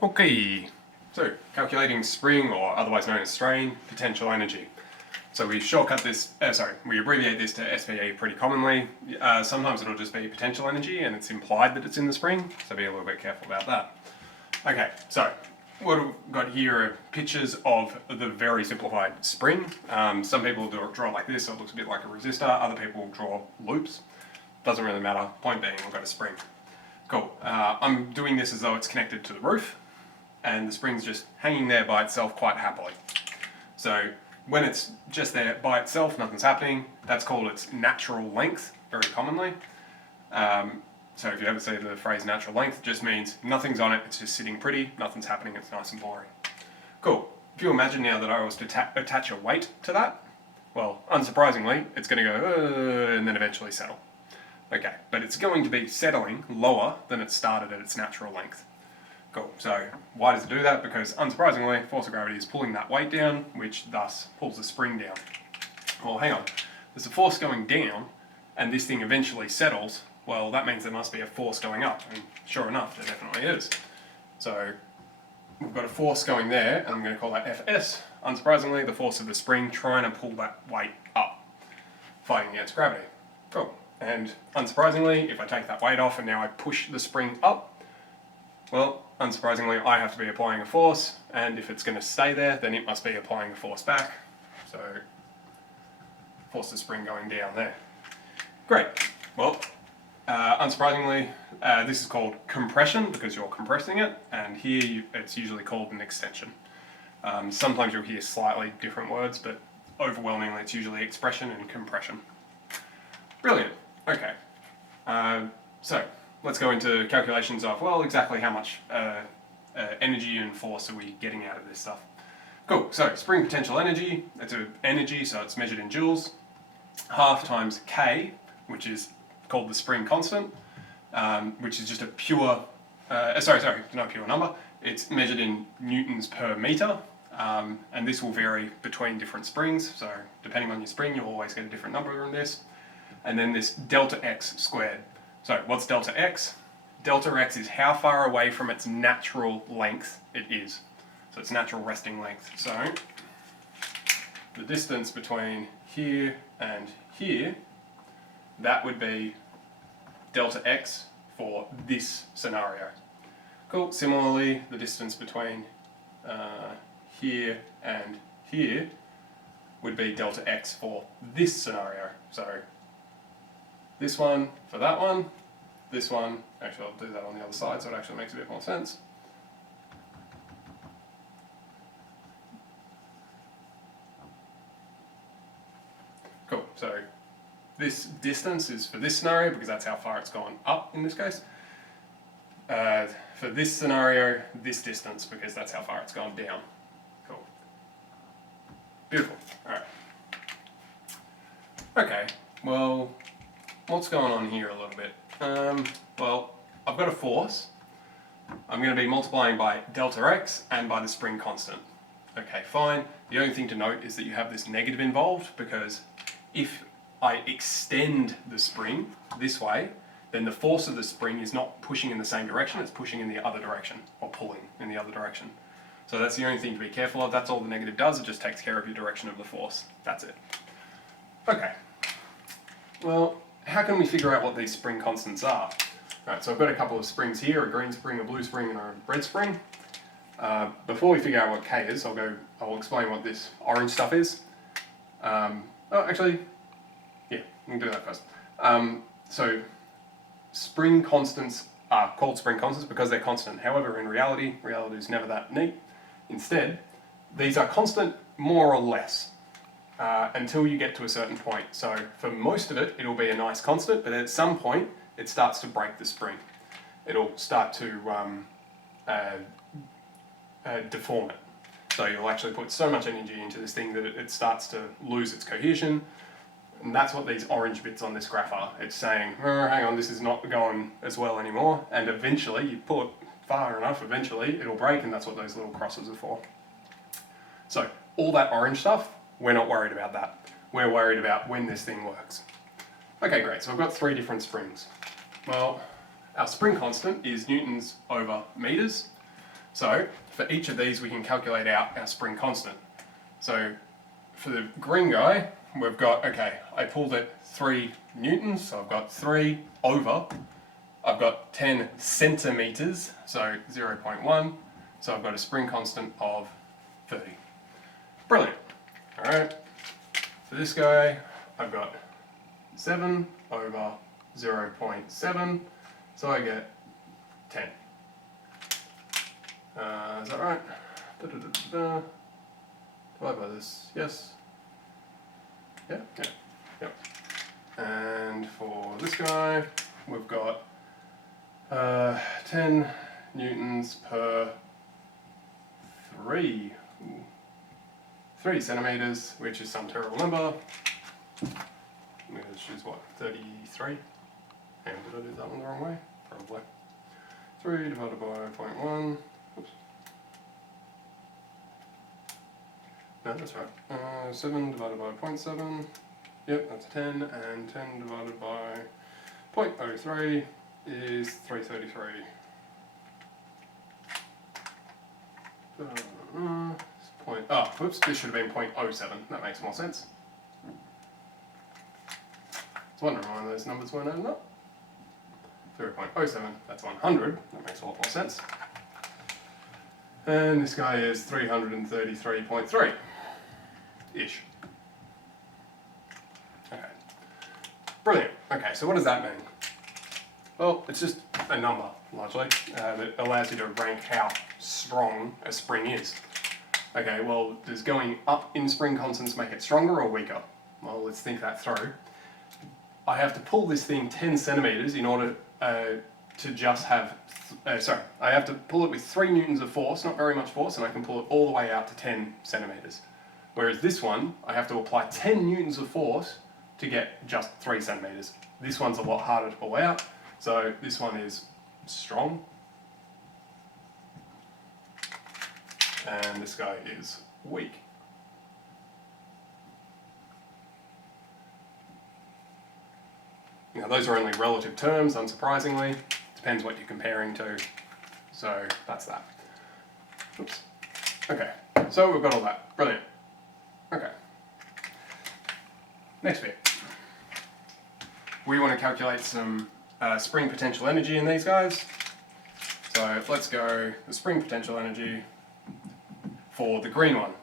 Okay, so calculating spring, or otherwise known as strain, potential energy. So we shortcut this, we abbreviate this to SVE pretty commonly. Sometimes it'll just be potential energy and it's implied that it's in the spring, so be a little bit careful about that. Okay, so what we've got here are pictures of the very simplified spring. Some people draw it like this, so it looks a bit like a resistor. Other people draw loops. Doesn't really matter. Point being, we've got a spring. Cool. I'm doing this as though it's connected to the roof, and the spring's just hanging there by itself quite happily. So when it's just there by itself, nothing's happening, that's called its natural length, very commonly. So if you ever say the phrase natural length, it just means nothing's on it, it's just sitting pretty, nothing's happening, it's nice and boring. Cool. If you imagine now that I was to attach a weight to that, well, unsurprisingly, it's going to go and then eventually settle. Okay, but it's going to be settling lower than it started at its natural length. Cool, so why does it do that? Because unsurprisingly, force of gravity is pulling that weight down, which thus pulls the spring down. Well, hang on, there's a force going down, and this thing eventually settles. Well, that means there must be a force going up, and sure enough, there definitely is. So we've got a force going there, and I'm going to call that Fs. Unsurprisingly, the force of the spring trying to pull that weight up, fighting against gravity. Cool. And unsurprisingly, if I take that weight off and now I push the spring up, well, unsurprisingly, I have to be applying a force, and if it's going to stay there, then it must be applying a force back. So, force the spring going down there. Great. Well, unsurprisingly, this is called compression because you're compressing it, and here it's usually called an extension. Sometimes you'll hear slightly different words, but overwhelmingly it's usually expression and compression. Brilliant. Okay. So let's go into calculations of, well, exactly how much energy and force are we getting out of this stuff. Cool. So spring potential energy, that's energy, so it's measured in joules. Half times K, which is called the spring constant, which is just a pure, not pure number. It's measured in newtons per meter, and this will vary between different springs. So depending on your spring, you'll always get a different number in this. And then this delta x squared. So what's delta x? Delta x is how far away from its natural length it is. So its natural resting length. So the distance between here and here, that would be delta x for this scenario. Cool. Similarly, the distance between here and here would be delta x for this scenario. So this one for that one, this one, actually I'll do that on the other side so it actually makes a bit more sense. Cool, so this distance is for this scenario because that's how far it's gone up in this case. For this scenario, this distance because that's how far it's gone down. Cool. Beautiful, alright. Okay, well, what's going on here a little bit? Well, I've got a force. I'm going to be multiplying by delta x and by the spring constant. Okay, fine. The only thing to note is that you have this negative involved because if I extend the spring this way, then the force of the spring is not pushing in the same direction, it's pushing in the other direction, or pulling in the other direction. So that's the only thing to be careful of. That's all the negative does, it just takes care of your direction of the force. That's it. Okay. Well, how can we figure out what these spring constants are? Right, so I've got a couple of springs here, a green spring, a blue spring, and a red spring. Before we figure out what K is, I'll explain what this orange stuff is. We can do that first. So spring constants are called spring constants because they're constant. However, in reality is never that neat. Instead, these are constant more or less. Until you get to a certain point. So for most of it, it'll be a nice constant, but at some point, it starts to break the spring. It'll start to deform it. So you'll actually put so much energy into this thing that it starts to lose its cohesion. And that's what these orange bits on this graph are. It's saying, oh, hang on, this is not going as well anymore. And eventually, you pull it far enough, eventually it'll break, and that's what those little crosses are for. So all that orange stuff, we're not worried about that. We're worried about when this thing works. Okay, great, so I've got 3 different springs. Well, our spring constant is newtons over meters. So for each of these we can calculate out our spring constant. So for the green guy, we've got, okay, I pulled it 3 newtons, so I've got 3 over, I've got 10 centimeters, so 0.1, so I've got a spring constant of 30. Brilliant. All right, for this guy, I've got 7 over 0.7, so I get 10. Is that right? Divide by this, yes. Yeah, yeah, yep. And for this guy, we've got 10 newtons per 3 centimeters, which is some terrible number. Which is what, 33? And did I do that one the wrong way? Probably. 3 divided by 0.1. Oops. No, that's right. 7 divided by 0.7. Yep, that's 10. And 10 divided by 0.03 is 333. Whoops, this should have been 0.07. That makes more sense. I was wondering why those numbers weren't adding up. 0.07, that's 100. That makes a lot more sense. And this guy is 333.3 ish. Okay. Brilliant. Okay, so what does that mean? Well, it's just a number, largely, that allows you to rank how strong a spring is. Okay, well, does going up in spring constants make it stronger or weaker? Well, let's think that through. I have to pull this thing 10 centimeters in order to just have, I have to pull it with 3 newtons of force, not very much force, and I can pull it all the way out to 10 centimeters. Whereas this one, I have to apply 10 newtons of force to get just 3 centimeters. This one's a lot harder to pull out, so this one is strong. And this guy is weak. Now those are only relative terms, unsurprisingly. Depends what you're comparing to. So that's that. Oops. Okay, so we've got all that. Brilliant. Okay. Next bit. We want to calculate some spring potential energy in these guys. So let's go the spring potential energy for the green one.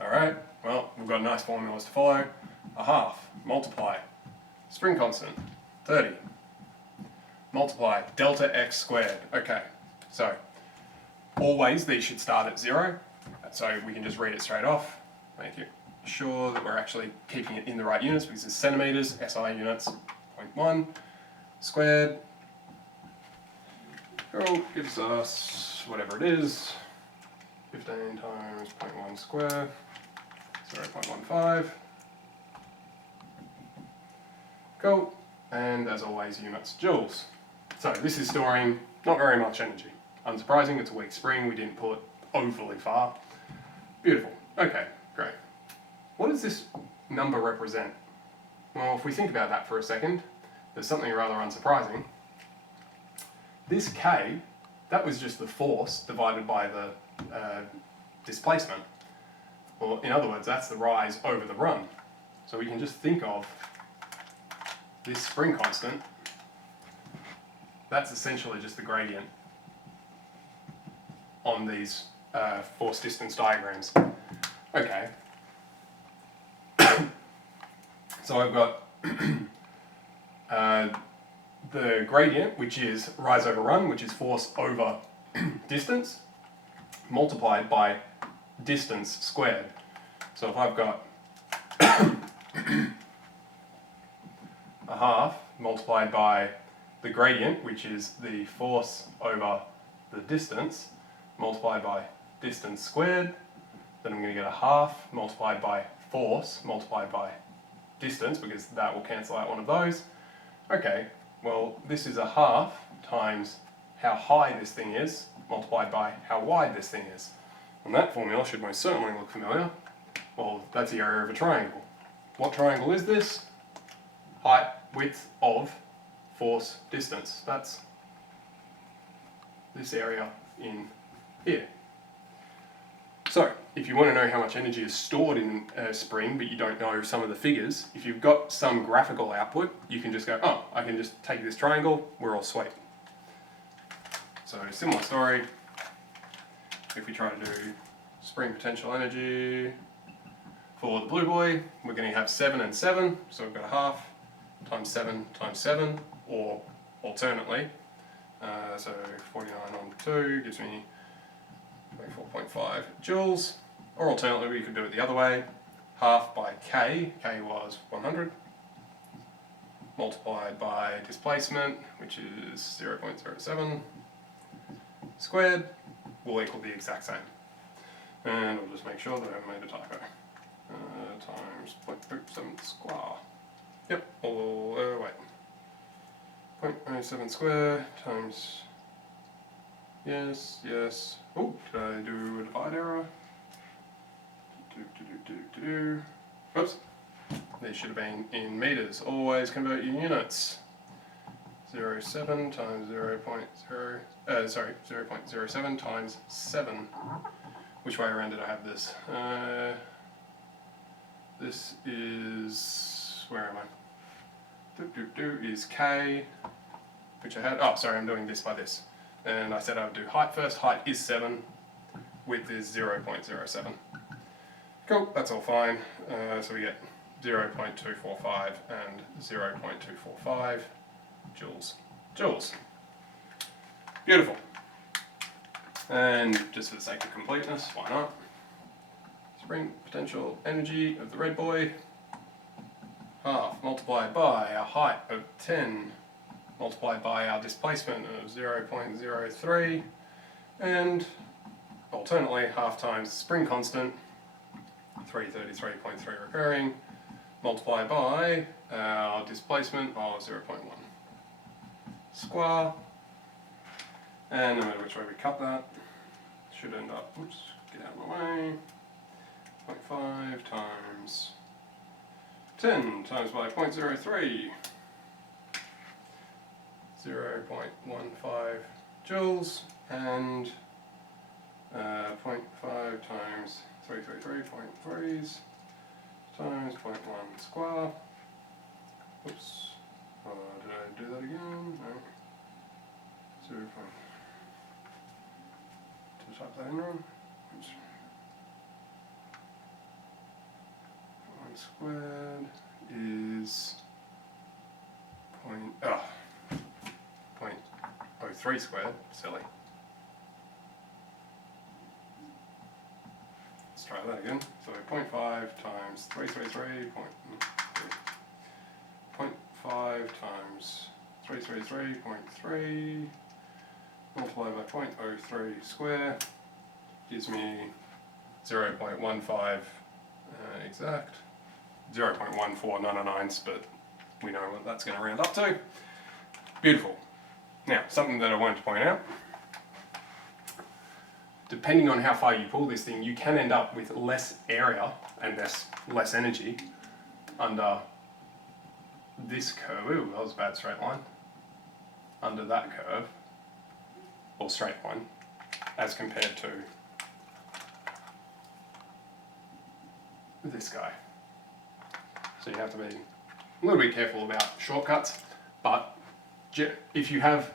Alright, well, we've got nice formulas to follow. A half, multiply, spring constant, 30, multiply delta x squared. Okay, so always these should start at 0, so we can just read it straight off. Make it sure that we're actually keeping it in the right units because it's centimeters, SI units, 0.1 squared. Cool, gives us whatever it is. 15 times 0.1 square, 0.15. Cool, and as always, units joules. So this is storing not very much energy. Unsurprising, it's a weak spring, we didn't pull it overly far. Beautiful, okay, great. What does this number represent? Well, if we think about that for a second, there's something rather unsurprising. This K, that was just the force divided by the displacement. Well, in other words, that's the rise over the run. So we can just think of this spring constant, that's essentially just the gradient on these force distance diagrams. Okay. So I've got the gradient, which is rise over run, which is force over distance, multiplied by distance squared. So if I've got a half multiplied by the gradient, which is the force over the distance, multiplied by distance squared, then I'm going to get a half multiplied by force multiplied by distance, because that will cancel out one of those. Okay, well, this is a half times how high this thing is multiplied by how wide this thing is. And that formula should most certainly look familiar. Well, that's the area of a triangle. What triangle is this? Height, width of force, distance. That's this area in here. So, if you want to know how much energy is stored in a spring, but you don't know some of the figures, if you've got some graphical output, you can just go, oh, I can just take this triangle, we're all sweet. So, similar story. If we try to do spring potential energy for the blue boy, we're going to have 7 and 7, so we've got a half times 7 times 7, or alternately, so 49 on 2 gives me 24.5 joules, or alternately we could do it the other way, half by k was 100, multiplied by displacement, which is 0.07, squared, will equal the exact same. And we'll just make sure that I haven't made a typo. Times 0.07 square. Yep, wait. 0.07 square times, yes. Oh, did I do a divide error? Oops. These should have been in meters. Always convert your units. 0.07 times 0.07 times 7. Which way around did I have this? This is, where am I? Is K, which I had, oh sorry, I'm doing this by this. And I said I would do height first. Height is 7, width is 0.07. Cool, that's all fine. So we get 0.245 and 0.245 joules. Beautiful. And just for the sake of completeness, why not? Spring potential energy of the red boy, half multiplied by our height of 10, multiplied by our displacement of 0.03, and alternately half times spring constant, 333.3 recurring, multiplied by our displacement of 0.1 square, and no matter which way we cut that, should end up, oops, get out of my way, 0.5 times 10 times by 0.03, 0.15 joules, and 0.5 times 333.3 times 0.1 square. Oops, did I do that again? No. 0. Did I type that in wrong? Oops. 1 squared is 0.03 squared, silly. Let's try that again. So 0.5 times 0.5 times 333.3 multiplied by 0.03 square gives me 0.15 exact. 0.1499, but we know what that's going to round up to. Beautiful. Now, something that I wanted to point out. Depending on how far you pull this thing, you can end up with less area and less energy under this curve. Ooh, that was a bad straight line. Under that curve, or straight line, as compared to this guy. So you have to be a little bit careful about shortcuts, but if you have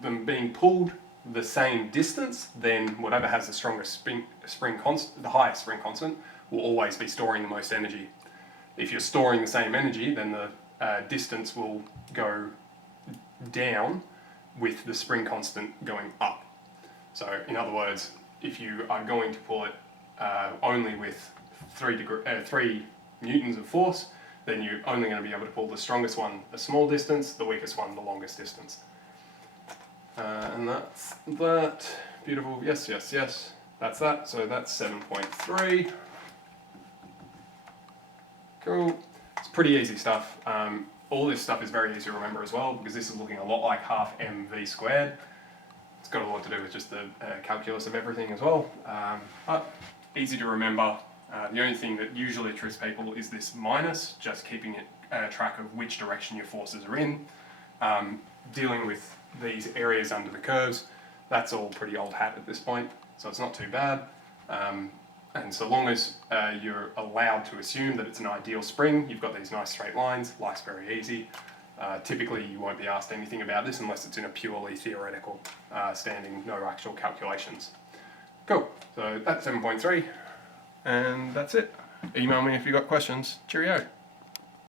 them being pulled the same distance, then whatever has the strongest spring constant, the highest spring constant, will always be storing the most energy. If you're storing the same energy, then the distance will go down with the spring constant going up. So in other words, if you are going to pull it only with 3 newtons of force, then you're only going to be able to pull the strongest one a small distance, the weakest one the longest distance. And that's that. Beautiful. Yes. That's that. So that's 7.3. Cool. It's pretty easy stuff. All this stuff is very easy to remember as well, because this is looking a lot like half mv squared. It's got a lot to do with just the calculus of everything as well. But easy to remember. The only thing that usually trips people is this minus, just keeping track of which direction your forces are in. Dealing with these areas under the curves, that's all pretty old hat at this point, so it's not too bad. And so long as you're allowed to assume that it's an ideal spring, you've got these nice straight lines, life's very easy. Typically you won't be asked anything about this unless it's in a purely theoretical standing, no actual calculations. Cool, so that's 7.3, and that's it. Email me if you've got questions. Cheerio.